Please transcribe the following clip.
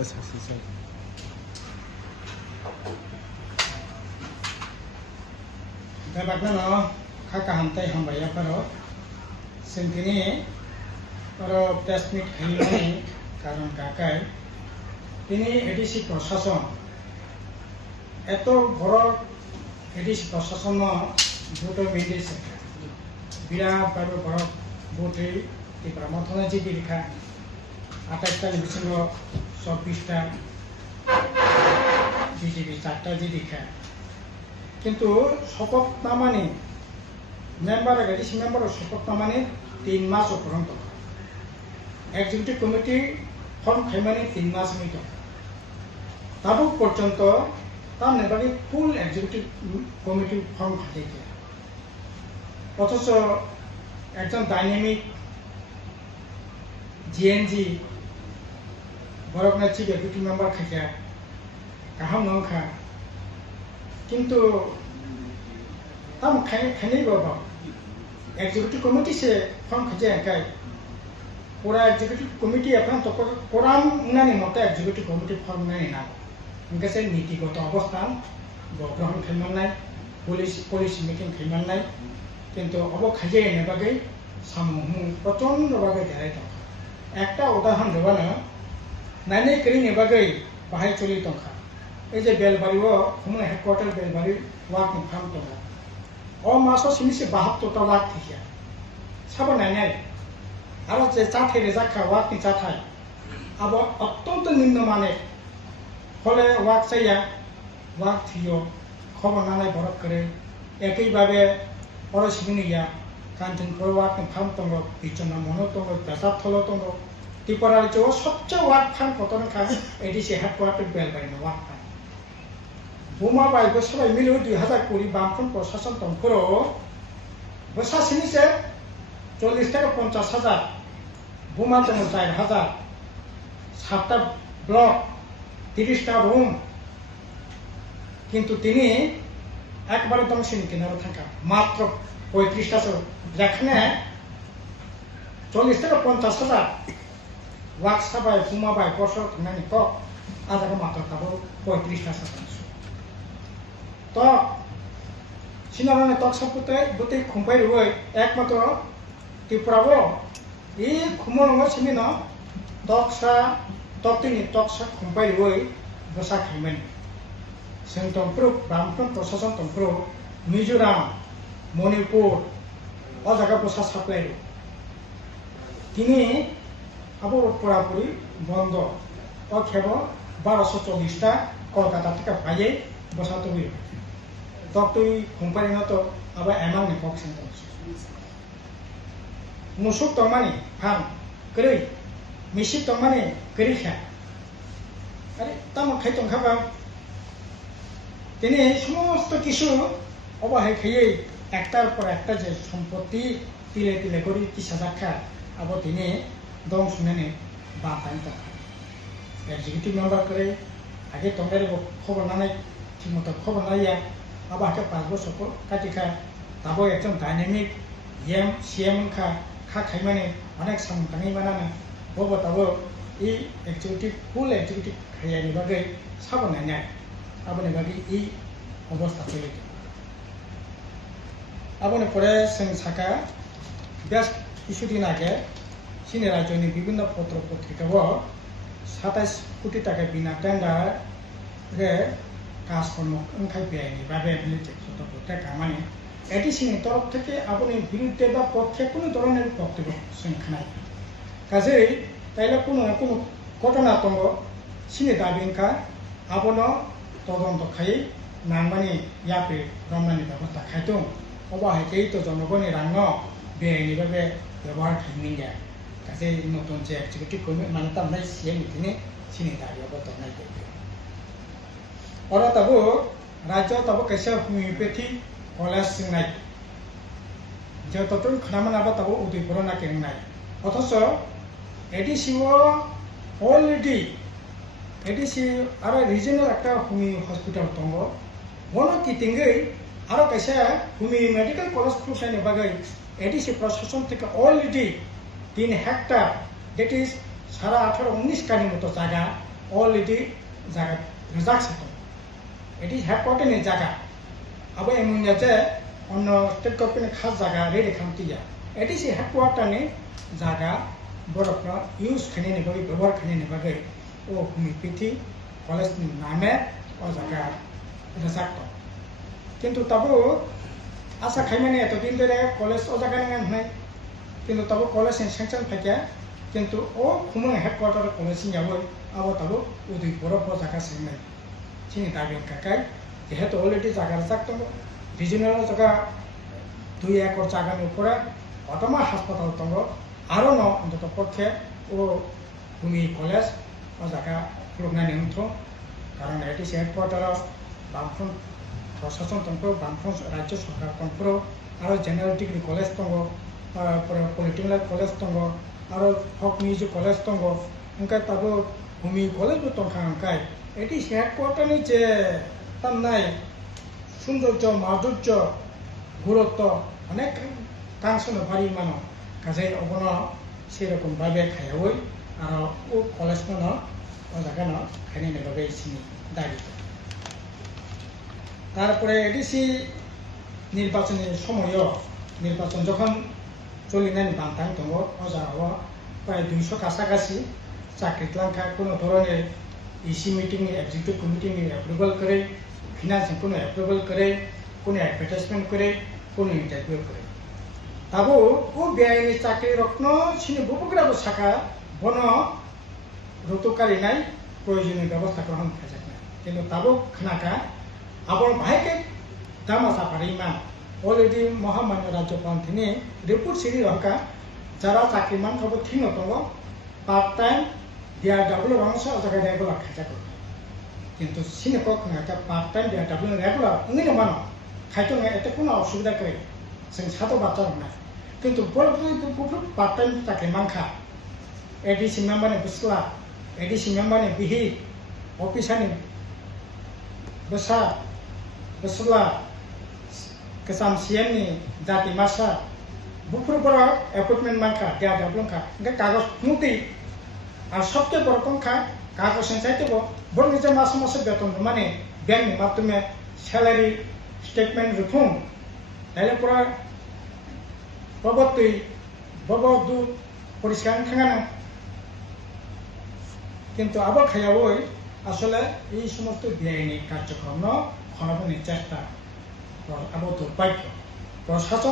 Bagno kaka hamtai hambaya paro sentini paro press meet hailani karon kakai tini edisi prosason eto boro edisi prosason no voto bindis bira paro boro vote ti pramothona ji dirikha 28টা বিসিনো 24টা BJP 4টা ji dirikha কিন্তু শপথ না মানে member ADC member শপথ না মানে 3 মাস অপরন্ত এক্সিকিউটিভ কমিটি ফর্ম খাইমানি 3 মাস মিট তাবু পর্যন্ত তার নেবাগে ফুল এক্সিকিউটিভ কমিটি ফর্ম খাইছে অথচ একজন ডাইনামিক জিএনজি বরকনা চিফ এক্সিকিউটিভ মেম্বার খাইছে গাহাম নংখা কিন্তু তাম খাইনি বাবা এক্সিকিউটিভ কমিটি সে ফর্ম খাইছে একাই পুরা এক্সিকিউটিভ কমিটি এখন তো কোরআন নানি মতে এক্সিকিউটিভ কমিটি ফর্ম নাই না ইনকাসে নীতিগত অবস্থান গ্রহণ খাইমান নাই পুলিশ মিটিং খাইমান নাই কিন্তু অব খাইছে এনেবাগে সামুহ প্রচন্ডভাবে দেখাই দা একটা উদাহরণ দেবানো নাইনে করি নেবাগে বাহাই চলি দা এই যে বেলবাড়িও হুমনা হেডকোয়ার্টার বেলবাড়ি ওয়াক ফার্ম দङ অ মাসো সিমিসে 72টা ওয়াক থিয়া সাবো নাইনাই আরো যে চাথে রেজাখা ওয়াক নি চাথাই আবো অত্যন্ত নিম্নমানের ফলে ওয়াক চাইয়া ওয়াক থিও খবর নানাই বরফ করে একইভাবে পরশিনিয়া কাঞ্চনপুর ওয়াক ফার্ম দङ বিচনা মনো দङ পেশাব থল দङ ত্রিপুরার যে সবচেয়ে ওয়াক ফার্ম কতন খা এডিসি হেডকোয়ার্টার বেলবাড়ি ওয়াক বোমা বাইবো সবাই মিলে 2020 বামফ্রন্ট প্রশাসন তংফুর বসাসিনিসে 40 থেকে 50,000 বোমা দङ 4,000 7টা ব্লক 30টা রুম কিন্তু তিনি একবারে দংশিনী কিনারে থাকা মাত্র 35টা যেখানে 40 থেকে 50,000 ওয়াক সাবাই বোমা বাই বছর থাকনানি ক আদাকে মাত্র তাবো 35টা শতাংশ তো সিনারানে তক সাপুতে বুতে খুমপাই রুই একমাত্র ত্রিপুরাবো এই খুমরঙ্গ সিমিন তকসা তকতিনি তকসা খুমপাই রুই বসা খাইমেন जों तंफ्रु बामफ्रोम प्रशासन तंफ्रु मिजोराम मणिपुर अ जायगा बसा साप्लाय তিনি আবো পুরাপুরি বন্ধ ও খেব 1240টা কলকাতা থেকে পাইয়ে বসা তবি তক্তই কোম্পানি নত আবার এমাং নি ফক সেন্টার মুসুক তমানি ফার্ম করি মিসিক তমানি করি খা আরে তাম খাই তংখাবা তিনি সমস্ত কিছু অবহেলা খেয়ে একটার পর একটা যে সম্পত্তি তিলে তিলে করে 30,000 খা আবো তিনি দম শুনে বাতাই থাকা এক্সিকিউটিভ মেম্বার করে আগে তংগারে খবর না নাই ঠিক মতো খবর নাইয়া আবার হাতে 5 বছর কাটিখা তাবো একজন ডাইনামিক সিএম খা খাইমানে অনেক সামতানি মানানো বব তাবো এই এক্সিকিউটিভ ফুল এক্সিকিউটিভ খাইয়ানি বাগে সাবনাই নাই আবনে বাগে এই অবস্থা চলে আবনে পরে जों সাকা বেশ কিছুদিন আগে চীন রাজ্যनि বিভিন্ন পত্র পত্রিকাও 27 কোটি টাকা বিনা টেন্ডার রে কাজকর্ম ওখাই বেআইনি ভাবে মিলিটারি সতর্কতা কামানি এডিসিনি তরফ থেকে আপনি বিরুদ্ধে বা পক্ষে কোনো ধরনের বক্তব্য সংখ্যানাই কাজেই তাইলে কোনো কোনো ঘটনা দङ সিনি দাবিনকা আপনো তদন্ত খাই নামবানি ইয়াপে রমনানি ব্যবস্থা খাইতং অবাহাইতেই তো জনগণের রাং বেআইনি ভাবে ব্যবহার খাইমিঙ্গা কাজেই নতুন যে এক্সিকিউটিভ কমিটি মানে তামনাই সিএম মিটিংয়ে সিনি দাবি অবতরনাই করবে और तब राज्य तब कैसे होमियोपैथी कलेज सिंनाय जो तत्व खाना तब उदयपुर ना केंगनाय अथच एडिसी अलरेडी एडिसी और रिजनल एक होमियो हस्पिटाल दङ बनो कितिंगै और कैसे होमियो मेडिकल कलेज खुसायनि बागै एडिसी प्रशासन থেকে अलरेडी 3 हेक्टर दैट इज 18-19 कानि मतो जायगा অলরেডি জায়গা রেজাক সাথে এটি হেডকোয়ার্টারনি জায়গা আবার এমন যে অন্য স্টেট গভর্নমেন্ট খাস জায়গা রেডি খামতিয়া এটি সে হেডকোয়ার্টারনি জায়গা বরফরা ইউজ খাইনি বাকি ব্যবহার খাইনি বাকি ও ভূমিপিথি কলেজনি নামে ও জায়গা রেজাক দं কিন্তু তাবো আশা খাইমানি এতদিন ধরে কলেজ ও জায়গা নাই কিন্তু তাবো কলেজ স্যাংশন থাকে কিন্তু ও খুমুং হেডকোয়ার্টার কলেজ যাবো আবার তাবো উদয় বরফ জায়গা সেংনাই চিনি দাবি কাকাই যেহেতু অলরেডি জায়গা রেজাক দं রিজনাল জায়গা 2 একর জায়গার উপরে অটমা হাসপাতাল দं আরো ন অন্তত পক্ষে ও ভূমি কলেজ ও জায়গা খুলুমনাनै উঠো কারণ এটি হেডকোয়ার্টার বামফ্রন্ট প্রশাসন দं বামফ্রন্ট রাজ্য সরকার দं আরো জেনারেল ডিগ্রি কলেজ দं তারপরে পলিটেকনিক কলেজ দं আরো হক মিউজিক কলেজ দं ओंखाय ताबो भूमि कलेज दंखा ओंखाय एटी हेडकोयार्टारनि जे तामनाय सौंदर्य माधुर्य गुरुत्व अनेक गांसोनो बारि मानो काजै अबनो सेरकम भाबे खायावै आरो ओ कलेज मनो ओ जागानो खायनि बागै इसिनि दाबि তারপরে এডিসি নির্বাচনের সময় নির্বাচন যখন চলিনানি বান্তাং দं অজাও প্রায় 200 কাছাকাছি চাকরি লাঙ্কা কোনো ধরনের EC meeting executive committee approval করে ফিনান্সিং কোনো এপ্রুভাল করে কোনো অ্যাডভার্টাইজমেন্ট করে কোনো ইন্টারভিউ করে তাবো ও বেআইনি চাকরি রত্ন সিনি বুবুগ্রাবো শাখা বন রতুকারি নাই প্রয়োজনীয় ব্যবস্থা গ্রহণ করা যায় না কিন্তু তাবো খানাকা আবার ভাইকে দামা সাপারিমান অলরেডি মহামান্য রাজ্যপাল তিনি রিপোর্ট সিরি রহকা যারা চাকরি মান খবর ঠিক দं পার্ট টাইম DRW অংশ জায়গা রেগুলার খাইজা করে কিন্তু সিনেকক একটা পার্ট টাইম DRW রেগুলার উনি মানো খাইতো না এতে কোনো অসুবিধা করে जों সাতো বাচ্চা না কিন্তু বড় পার্ট টাইম চাকরি মানখা এডিসি মেম্বারনি বুসলা এডিসি মেম্বারनि बिहि अफिसारनि बोसा बोसला केसाम सीएमनि जाति मासा बुफुरफोरा एपॉइंटमेंट मानखा DRW खा ओंखाय कागज मुति আর সবচেয়ে বড় সংখ্যা কাগজ চাইতেব বড় নিজে মাসে মাসে বেতন মানে ব্যাংকनि মাধ্যমে স্যালারি স্টেটমেন্ট রুফুং তাইলে পড়া বাবদই বাবদু পরিষ্কার থাকানো কিন্তু আবার খাইয়াবই আসলে এই সমস্ত বেআইনি কার্যক্রম খনাবনি চেষ্টা আবার দুর্ভাগ্য প্রশাসন